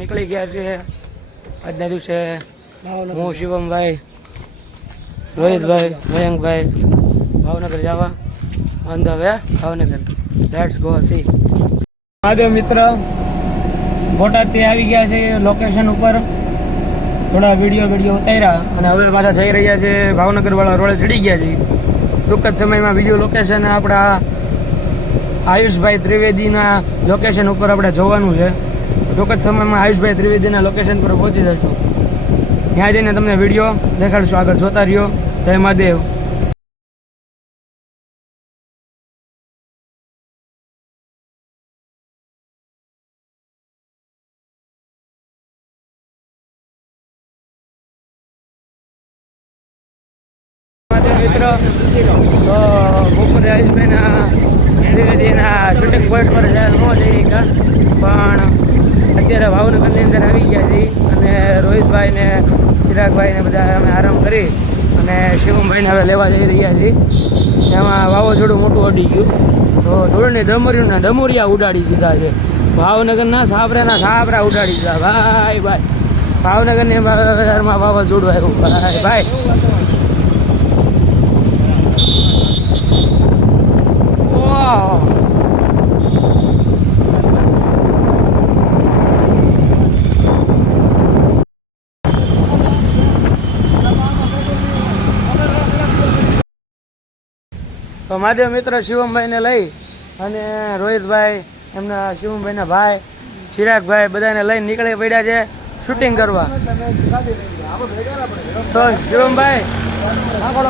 નીકળી ગયા છે આજના દિવસે હું શિવમભાઈ, રોહિતભાઈ, મયંકભાઈ ભાવનગર જવા on the way Bhavnagar. Let's go C. Mahadev મિત્ર બોટાદથી આવી ગયા છે લોકેશન ઉપર, થોડા વિડીયો ઉતાર્યા અને હવે પાછા જઈ રહ્યા છે ભાવનગર વાળા રોડે ચડી ગયા છે. ટૂંક જ સમયમાં બીજું લોકેશન આપણા આયુષભાઈ ત્રિવેદીના લોકેશન ઉપર આપણે જોવાનું છે. ટૂંક જ સમયમાં આયુષભાઈ ત્રિવેદીના લોકેશન પર પહોંચી જશું. ત્યાં જઈને તમને વિડીયો દેખાડશું. આગળ જોતા રહ્યો. જય મહાદેવ. મિત્રો તો બપોરે આયુષભાઈના ત્રિવેદીના શૂટિંગ પોઈન્ટ પર ન જઈ ગયા, પણ અત્યારે ભાવનગરની અંદર આવી ગયા છીએ અને રોહિતભાઈ ને ચિરાગભાઈ ને બધા અમે આરામ કરી અને શિવમભાઈને હવે લેવા જઈ રહ્યા છીએ. એમાં વાવાઝોડું મોટું અડી ગયું તો ધૂળની ડમોરિયા ઉડાડી દીધા છે. ભાવનગરના સાબરા ઉડાડી દીધા ભાઈ. ભાવનગરની બજારમાં વાવાઝોડું આવ્યું ભાઈ. તો મહાદેવ મિત્ર શિવમભાઈને લઈ અને રોહિતભાઈ, એમના શિવમભાઈના ભાઈ ચિરાગભાઈ બધાને લઈને નીકળી પડ્યા છે શૂટિંગ કરવા. તો શિવમભાઈ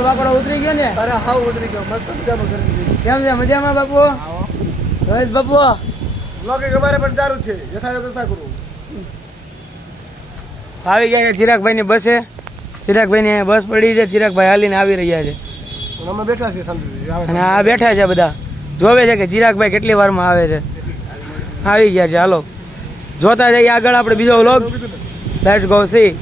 બાકડો ઉતરી ગયો ને? અરે હા ઉતરી ગયો, મસ્ત મજામાં. કેમ છે? મજામાં બાપુ? રોહિત બાપુ અમારે પણ સારું છે. આવી ગયા છે ચિરાગભાઈની બસે. ચિરાગભાઈની બસ પડી છે, ચિરાગભાઈ હાલીને આવી રહ્યા છે અમે બેઠા છે અને આ બેઠા છે બધા જોવે છે કે ચિરાગભાઈ કેટલી વારમાં આવે છે. આવી ગયા છે. હાલો જોતા જઈએ આગળ આપણે બીજો વ્લોગ. Let's go C.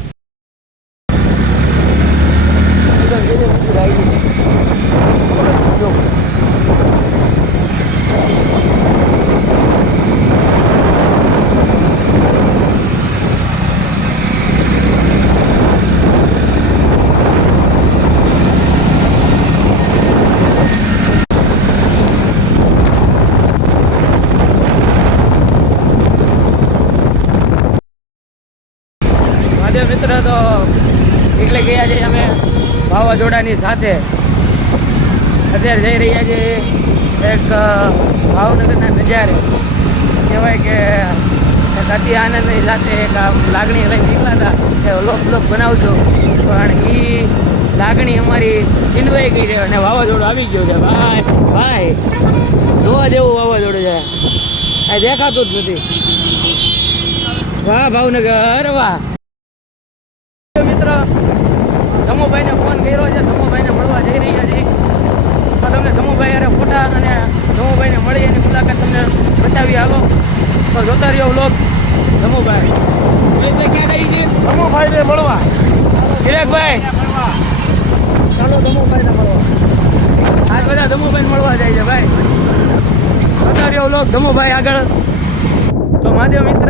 મિત્ર તો એટલે ગયા છે અમે વાવાઝોડાની સાથે. અત્યારે જઈ રહ્યા છે એક ભાવનગરના નજારે. કહેવાય કે એક અતિ આનંદની સાથે એક લાગણી લઈને નીકળ્યા હતા કે વ્લોગ બનાવજો, પણ એ લાગણી અમારી છીનવાઈ ગઈ છે અને વાવાઝોડું આવી ગયું છે ભાઈ. જોવા જેવું વાવાઝોડું છે, આ દેખાતું જ નથી. વાહ ભાવનગર વાહ. મિત્ર ધમુભાઈને ફોન કર્યો છે, ધમુભાઈને મળવા જઈ રહ્યા છે. તો તમને ધમુભાઈ અરે ફોટા અને ધમુભાઈને મળી એની મુલાકાત તમને બતાવી. હાલો તો જોતા રહ્યો વ્લોગ. ધમુભાઈ ક્યાં ગઈ છે? ધમુભાઈને મળવા. ચિરાગભાઈ ચાલો ધમુભાઈને મળવા. આજ બધા ધમુભાઈને મળવા જાય છે ભાઈ. જોતા રહ્યો વ્લોગ. ધમુભાઈ આગળ. તો મહાદેવ મિત્ર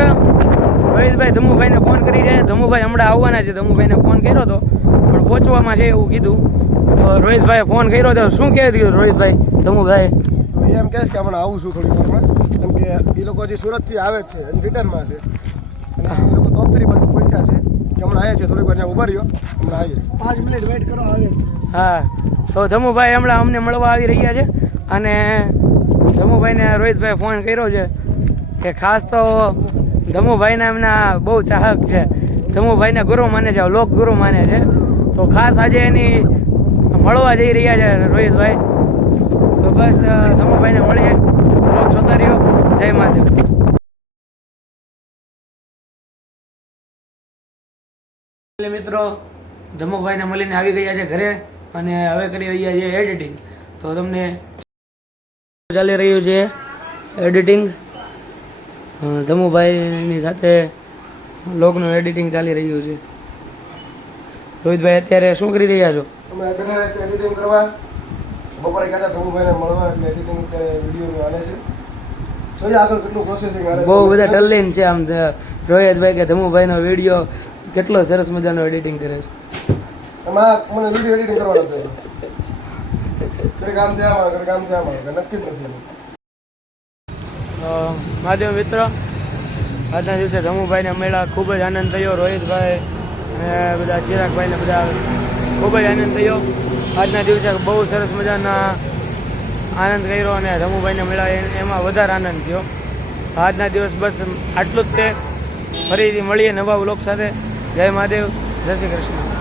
રોહિતભાઈ ધમુભાઈને ફોન કરી રહ્યા. ધમુભાઈ હમણાં આવવાના છે. ધમુભાઈને ફોન કર્યો હતો પણ પહોંચવામાં છે એવું કીધું. તો રોહિતભાઈએ ફોન કર્યો હતો. શું કહી દીધું રોહિતભાઈ? ધમુભાઈ એમ કહે કે હમણાં આવું છું થોડી વારમાં, કેમ કે એ લોકો હજી સુરતથી આવે જ છે, હજી રિટર્નમાં છે અને એ લોકો તોપતરી બાજુ પહોંચ્યા છે કે હમણાં આવ્યા છે. થોડીક વાર ત્યાં ઉભા રહ્યો, હમણાં આવીએ 5 મિનિટ વેઇટ કરો, આવે. હા તો ધમુભાઈ હમણાં અમને મળવા આવી રહ્યા છે અને ધમુભાઈને રોહિતભાઈ ફોન કર્યો છે કે ખાસ તો ધમુભાઈના એમના બહુ ચાહક છે. ધમુભાઈને ગુરુ માને છે, લોક ગુરુ માને છે. તો ખાસ આજે એની મળવા જઈ રહ્યા છે રોહિતભાઈ. તો બસ ધમુભાઈને મળીએ. લોક જોતા રહ્યો. જય મહાદેવ. મિત્રો ધમુભાઈને મળીને આવી ગયા છે ઘરે અને હવે કરી રહ્યા છે એડિટિંગ. તો તમને ચાલી રહ્યું છે એડિટિંગ. ધમુભાઈની સાથે લોગનું એડિટિંગ ચાલી રહ્યું છે. રોહિતભાઈ અત્યારે શું કરી રહ્યા છો? અમે એડિટિંગ કરવા બપોરે ગયા હતા ધમુભાઈને મળવા, એટલે એડિટિંગ અત્યારે વિડીયોનું હાલે છે. જોઈએ આગળ કેટલું પ્રોસેસિંગ આવે બહુ બધા ટલ્લીન છે આમ રોહિતભાઈ કે ધમુભાઈનો વિડીયો કેટલો સરસ મજાનો એડિટિંગ કરે છે. એમાં મને વિડીયો એડિટિંગ કરવાનો હતો ઘરે કામ છે આમાં ઘરે કામ છે આમાં નક્કી જ નથી. માધ્યમ મિત્ર, આજના દિવસે ધમુભાઈને મળ્યા, ખૂબ જ આનંદ થયો. રોહિતભાઈ અને બધા ચિરાગભાઈને બધા ખૂબ જ આનંદ થયો. આજના દિવસે બહુ સરસ મજાના આનંદ કર્યો અને ધમુભાઈને મળ્યા એમાં વધારે આનંદ થયો. આજના દિવસ બસ આટલું જ તે. ફરીથી મળીએ નવા વ્લોગ સાથે. જય મહાદેવ, જય શ્રી કૃષ્ણ.